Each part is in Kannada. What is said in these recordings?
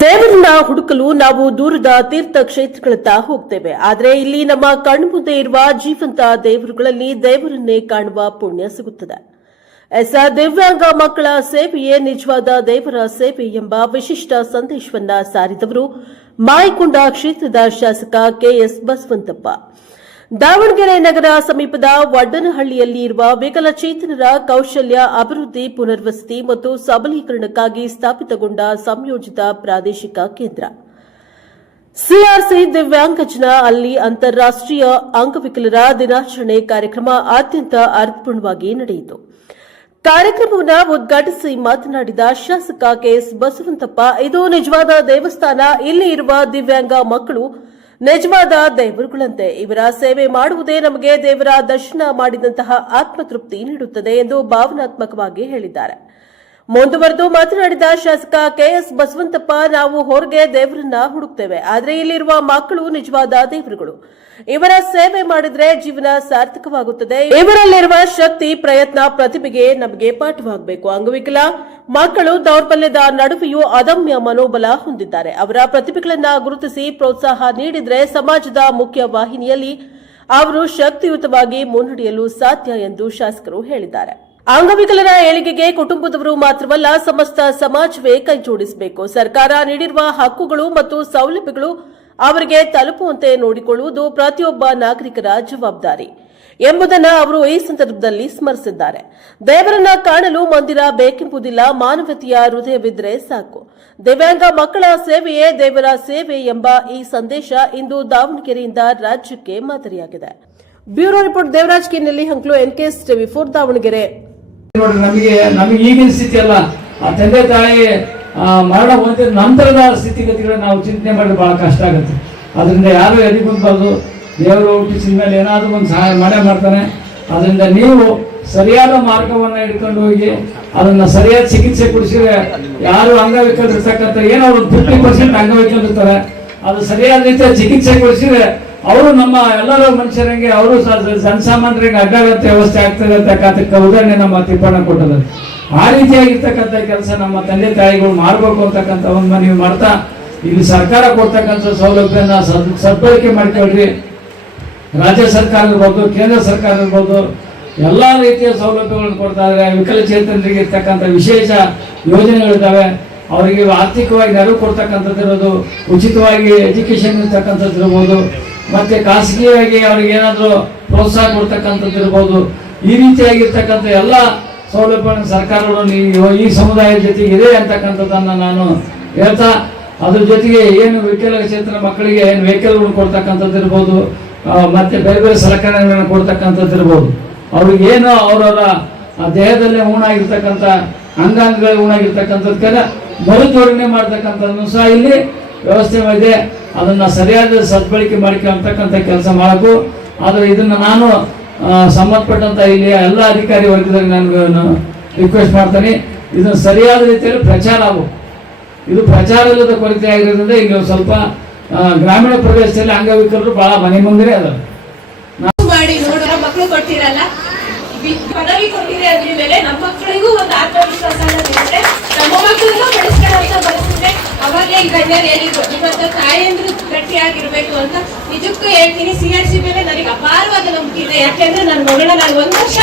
ದೇವರನ್ನ ಹುಡುಕಲು ನಾವು ದೂರದ ತೀರ್ಥ ಕ್ಷೇತ್ರಗಳತ್ತ ಹೋಗ್ತೇವೆ. ಆದರೆ ಇಲ್ಲಿ ನಮ್ಮ ಕಣ್ಮುಂದೆ ಇರುವ ಜೀವಂತ ದೇವರುಗಳಲ್ಲಿ ದೇವರನ್ನೇ ಕಾಣುವ ಪುಣ್ಯ ಸಿಗುತ್ತದೆ. ದಿವ್ಯಾಂಗ ಮಕ್ಕಳ ಸೇವೆಯೇ ನಿಜವಾದ ದೇವರ ಸೇವೆ ಎಂಬ ವಿಶಿಷ್ಟ ಸಂದೇಶವನ್ನ ಸಾರಿದವರು ಮಾಯಕೊಂಡ ಕ್ಷೇತ್ರದ ಶಾಸಕ ಕೆಎಸ್ ಬಸವಂತಪ್ಪ. ದಾವಣಗೆರೆ ನಗರ ಸಮೀಪದ ವಡ್ಡನಹಳ್ಳಿಯಲ್ಲಿ ಇರುವ ವಿಕಲಚೇತನರ ಕೌಶಲ್ಯ ಅಭಿವೃದ್ಧಿ, ಪುನರ್ವಸತಿ ಮತ್ತು ಸಬಲೀಕರಣಕ್ಕಾಗಿ ಸ್ಥಾಪಿತಗೊಂಡ ಸಂಯೋಜಿತ ಪ್ರಾದೇಶಿಕ ಕೇಂದ್ರ ಸಿಆರ್ಸಿ ದಿವ್ಯಾಂಗಜನ ಅಲ್ಲಿ ಅಂತಾರಾಷ್ಟೀಯ ಅಂಗವಿಕಲರ ದಿನಾಚರಣೆ ಕಾರ್ಯಕ್ರಮ ಅತ್ಯಂತ ಅರ್ಥಪೂರ್ಣವಾಗಿ ನಡೆಯಿತು. ಕಾರ್ಯಕ್ರಮವನ್ನು ಉದ್ಘಾಟಿಸಿ ಮಾತನಾಡಿದ ಶಾಸಕ ಕೆಎಸ್ ಬಸವಂತಪ್ಪ, ಇದು ನಿಜವಾದ ದೇವಸ್ಥಾನ. ಇಲ್ಲಿ ಇರುವ ದಿವ್ಯಾಂಗ ಮಕ್ಕಳು ನಿಜವಾದ ದೇವರುಗಳಂತೆ. ಇವರ ಸೇವೆ ಮಾಡುವುದೇ ನಮಗೆ ದೇವರ ದರ್ಶನ ಮಾಡಿದಂತಹ ಆತ್ಮತೃಪ್ತಿ ನೀಡುತ್ತದೆ ಎಂದು ಭಾವನಾತ್ಮಕವಾಗಿ ಹೇಳಿದ್ದಾರೆ. ಮುಂದುವರೆದು ಮಾತನಾಡಿದ ಶಾಸಕ ಕೆಎಸ್ ಬಸವಂತಪ್ಪ, ನಾವು ಹೊರಗೆ ದೇವರನ್ನ ಹುಡುಕ್ತೇವೆ, ಆದರೆ ಇಲ್ಲಿರುವ ಮಕ್ಕಳು ನಿಜವಾದ ದೇವರುಗಳು. ಇವರ ಸೇವೆ ಮಾಡಿದ್ರೆ ಜೀವನ ಸಾರ್ಥಕವಾಗುತ್ತದೆ. ಇವರಲ್ಲಿರುವ ಶಕ್ತಿ, ಪ್ರಯತ್ನ, ಪ್ರತಿಭೆಗೆ ನಮಗೆ ಪಾಠವಾಗಬೇಕು. ಅಂಗವಿಕಲ ಮಕ್ಕಳು ದೌರ್ಬಲ್ಯದ ನಡುವೆಯೂ ಅದಮ್ಯ ಮನೋಬಲ ಹೊಂದಿದ್ದಾರೆ. ಅವರ ಪ್ರತಿಭೆಗಳನ್ನು ಗುರುತಿಸಿ ಪ್ರೋತ್ಸಾಹ ನೀಡಿದರೆ ಸಮಾಜದ ಮುಖ್ಯ ವಾಹಿನಿಯಲ್ಲಿ ಅವರು ಶಕ್ತಿಯುತವಾಗಿ ಮುನ್ನಡೆಯಲು ಸಾಧ್ಯ ಎಂದು ಶಾಸಕರು ಹೇಳಿದ್ದಾರೆ. ಅಂಗವಿಕಲರ ಏಳಿಗೆಗೆ ಕುಟುಂಬದವರು ಮಾತ್ರವಲ್ಲ, ಸಮಸ್ತ ಸಮಾಜವೇ ಕೈಜೋಡಿಸಬೇಕು. ಸರ್ಕಾರ ನೀಡಿರುವ ಹಕ್ಕುಗಳು ಮತ್ತು ಸೌಲಭ್ಯಗಳು ಅವರಿಗೆ ತಲುಪುವಂತೆ ನೋಡಿಕೊಳ್ಳುವುದು ಪ್ರತಿಯೊಬ್ಬ ನಾಗರಿಕರ ಜವಾಬ್ದಾರಿ ಎಂಬುದನ್ನು ಅವರು ಈ ಸಂದರ್ಭದಲ್ಲಿ ಸ್ಮರಿಸಿದ್ದಾರೆ. ದೇವರನ್ನ ಕಾಣಲು ಮಂದಿರ ಬೇಕೆಂಬುದಿಲ್ಲ, ಮಾನವತೆಯ ಹೃದಯವಿದ್ರೆ ಸಾಕು. ದಿವ್ಯಾಂಗ ಮಕ್ಕಳ ಸೇವೆಯೇ ದೇವರ ಸೇವೆ ಎಂಬ ಈ ಸಂದೇಶ ಇಂದು ದಾವಣಗೆರೆಯಿಂದ ರಾಜ್ಯಕ್ಕೆ ಮಾದರಿಯಾಗಿದೆ. Bureau report, Devaraj K. Nellihanklu, NKS TV4 Davanagere. ನಮಗೆ ಈಗಿನ ಸ್ಥಿತಿ ಅಲ್ಲ, ಆ ತಂದೆ ತಾಯಿ ಮರಣ ಹೊಂದಿದ ನಂತರದ ಸ್ಥಿತಿಗತಿಗಳನ್ನ ನಾವು ಚಿಂತನೆ ಮಾಡಿದ್ರೆ ಬಹಳ ಕಷ್ಟ ಆಗುತ್ತೆ. ಅದರಿಂದ ಯಾರು ಎದಿಗುಂಬಾರ್ದು. ದೇವರು ಹುಟ್ಟಿಸಿದ ಮೇಲೆ ಏನಾದರೂ ಒಂದು ಸಹಾಯ ಮಾಡ್ತಾನೆ. ಅದರಿಂದ ನೀವು ಸರಿಯಾದ ಮಾರ್ಗವನ್ನು ಹಿಡ್ಕೊಂಡು ಹೋಗಿ ಅದನ್ನ ಸರಿಯಾದ ಚಿಕಿತ್ಸೆ ಕೊಡಿಸಿದ್ರೆ, ಯಾರು ಅಂಗವಿಕಲರಿರ್ತಕ್ಕಂಥ ಏನೋ ಒಂದು 50% ಅಂಗವಿಕಲರಿರ್ತಾರೆ, ಅದು ಸರಿಯಾದ ರೀತಿಯ ಚಿಕಿತ್ಸೆ ಕೊಡಿಸಿದ್ರೆ ಅವರು ನಮ್ಮ ಎಲ್ಲರೂ ಮನುಷ್ಯರಂಗೆ ಅವರು ಜನಸಾಮಾನ್ಯರಿಗೆ ಅಡ್ಡಾಡಂತ ವ್ಯವಸ್ಥೆ ಆಗ್ತದೆ ಅಂತಕ್ಕಂಥ ಉದಾಹರಣೆ ನಮ್ಮ ತಿಪ್ಪಣ್ಣ ಕೊಟ್ಟದ. ಆ ರೀತಿಯಾಗಿರ್ತಕ್ಕಂಥ ಕೆಲಸ ನಮ್ಮ ತಂದೆ ತಾಯಿಗಳು ಮಾಡಬೇಕು ಅಂತಕ್ಕಂಥ ಒಂದು ಮನವಿ ಮಾಡ್ತಾ, ಇಲ್ಲಿ ಸರ್ಕಾರ ಕೊಡ್ತಕ್ಕಂಥ ಸೌಲಭ್ಯನ ಸದ್ಬಳಕೆ ಮಾಡ್ಕೊಳ್ರಿ. ರಾಜ್ಯ ಸರ್ಕಾರ ಇರ್ಬೋದು, ಕೇಂದ್ರ ಸರ್ಕಾರ ಇರ್ಬೋದು, ಎಲ್ಲಾ ರೀತಿಯ ಸೌಲಭ್ಯಗಳನ್ನು ಕೊಡ್ತಾ ಇದ್ದಾರೆ. ವಿಕಲಚೇತನರಿಗೆ ಇರ್ತಕ್ಕಂಥ ವಿಶೇಷ ಯೋಜನೆಗಳಿದ್ದಾವೆ. ಅವರಿಗೆ ಆರ್ಥಿಕವಾಗಿ ನೆರವು ಕೊಡ್ತಕ್ಕಂಥದ್ದು ಇರೋದು, ಉಚಿತವಾಗಿ ಎಜುಕೇಶನ್ ಇರ್ತಕ್ಕಂಥದ್ದು ಇರ್ಬೋದು, ಮತ್ತೆ ಖಾಸಗಿಯಾಗಿ ಅವ್ರಿಗೆ ಏನಾದರೂ ಪ್ರೋತ್ಸಾಹ ಕೊಡ್ತಕ್ಕಂಥದ್ದು ಇರ್ಬೋದು. ಈ ರೀತಿಯಾಗಿರ್ತಕ್ಕಂಥ ಎಲ್ಲ ಸೌಲಭ್ಯಗಳನ್ನು ಸರ್ಕಾರಗಳು ಈ ಸಮುದಾಯದ ಜೊತೆಗೆ ಇದೆ ಅಂತಕ್ಕಂಥದ್ದನ್ನು ನಾನು ಹೇಳ್ತಾ, ಅದ್ರ ಜೊತೆಗೆ ಏನು ವಿಕಲಚೇತನ ಮಕ್ಕಳಿಗೆ ಏನು ವೆಹಿಕಲ್ಗಳನ್ನು ಕೊಡ್ತಕ್ಕಂಥದ್ದು ಇರ್ಬೋದು, ಮತ್ತೆ ಬೇರೆ ಬೇರೆ ಸಲಕರಣೆಗಳನ್ನು ಕೊಡ್ತಕ್ಕಂಥದ್ದು ಇರ್ಬೋದು. ಅವ್ರಿಗೆ ಏನು ಅವರವರ ದೇಹದಲ್ಲೇ ಊಣಾಗಿರ್ತಕ್ಕಂಥ ಅಂಗಾಂಗಗಳು ಊಣಾಗಿರ್ತಕ್ಕಂಥದ್ದಕ್ಕೆಲ್ಲ ಮರುಜೋಡಣೆ ಮಾಡ್ತಕ್ಕಂಥದ್ದನ್ನು ಸಹ ಇಲ್ಲಿ ವ್ಯವಸ್ಥೆ ಇದೆ. ಅದನ್ನ ಸರಿಯಾದ ಸದ್ಬಳಕೆ ಮಾಡ್ಕೊಂತಕ್ಕಂಥ ಕೆಲಸ ಮಾಡಬೇಕು. ಆದರೆ ಇದನ್ನ ನಾನು ಸಂಬಂಧಪಟ್ಟಂತ ಇಲ್ಲಿ ಎಲ್ಲ ಅಧಿಕಾರಿ ವರ್ಗದಲ್ಲಿ ನಾನು ರಿಕ್ವೆಸ್ಟ್ ಮಾಡ್ತೀನಿ, ಇದನ್ನು ಸರಿಯಾದ ರೀತಿಯಲ್ಲಿ ಪ್ರಚಾರ ಆಗಬೇಕು. ಇದು ಪ್ರಚಾರ ಇಲ್ಲದ ಕೊರತೆ ಆಗಿರೋದ್ರಿಂದ ಈಗ ಸ್ವಲ್ಪ ಗ್ರಾಮೀಣ ಪ್ರದೇಶದಲ್ಲಿ ಅಂಗವಿಕಲರು ಬಹಳ ಮನೆ ಮುಂದೆ ಅದ. ಮಾಡಿ ನೋಡೋಣ, ಮಕ್ಕಳು ಕೊಡ್ತೀರಲ್ಲ, ಪದವಿ ಕೊಟ್ಟಿದೆ ಅದ್ರ ಮೇಲೆ ನಮ್ಮ ಮಕ್ಕಳಿಗೂ ಒಂದು ಆತ್ಮವಿಶ್ವಾಸ ಇರುತ್ತೆ. ನಮ್ಮ ಮಕ್ಕಳಿಗೂ ಬೆಳೆಸ್ಕೊಳ್ಳುವಂತ ಬರ್ತದೆ. ಅವಾಗಲೇ ಈ ಗಣ್ಯರು ಹೇಳಿದ್ರು, ಇವತ್ತು ತಾಯಂದ್ರು ಗಟ್ಟಿಯಾಗಿರ್ಬೇಕು ಅಂತ. ನಿಜಕ್ಕೂ ಹೇಳ್ತೀನಿ, CRC ಮೇಲೆ ನನಗೆ ಅಪಾರವಾದ ನಂಬಿಕೆ ಇದೆ. ಯಾಕೆಂದ್ರೆ ನನ್ನ ಮಗಳನ್ನ ನಾನು 1 ವರ್ಷ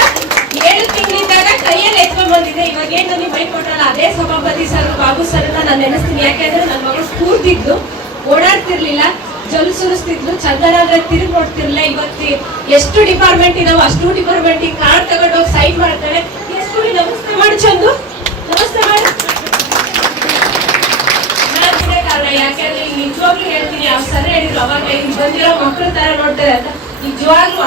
7 ತಿಂಗಳಿದ್ದಾಗ ಕೈಯಲ್ಲಿ ಎತ್ಕೊಂಡ್ ಬಂದಿದ್ದೆ. ಇವಾಗ ಏನ್ ನನಗೆ ಬೈಕ್ ಕೊಟ್ಟಲ್ಲ, ಅದೇ ಸಭಾಪತಿ ಸರ್, ಬಾಬು ಸರ್ ನಾನು ನೆನೆಸ್ತೀನಿ. ಯಾಕೆಂದ್ರೆ ನನ್ನ ಮಗಳು ಕೂರ್ತಿದ್ದು, ಓಡಾಡ್ತಿರ್ಲಿಲ್ಲ, ಜಲ್ ಸುರಿಸ್ತಿದ್ಲು, ಚಂದನಾದ್ರೆ ತಿರುಗಿ ನೋಡ್ತಿರ್ಲಿಲ್ಲ. ಇವತ್ತು ಎಷ್ಟು ಡಿಪಾರ್ಟ್ಮೆಂಟ್ ಇದಾವೆ ಅಷ್ಟು ಡಿಪಾರ್ಟ್ಮೆಂಟ್ ಕಾರ್ಡ್ ತಗೊಂಡು ಹೋಗಿ ಸೈನ್ ಮಾಡ್ತಾಳೆ. ಎಷ್ಟು ನಮಸ್ತೆ ಮಾಡಿ, ಚಂದು ನಮಸ್ತೆ ಮಾಡಿ. ಕಾರಣ ಯಾಕೆಂದ್ರೆ ನಿಜವಾಗ್ಲೂ ಹೇಳ್ತೀನಿ, ಸರ್ ಹೇಳಿದ್ರು ಅವಾಗ ಇಲ್ಲಿ ಬಂದಿರೋ ಮಕ್ಕಳ ತರ ನೋಡ್ತಾರೆ ಅಂತ. ನಿಜವಾಗ್ಲೂ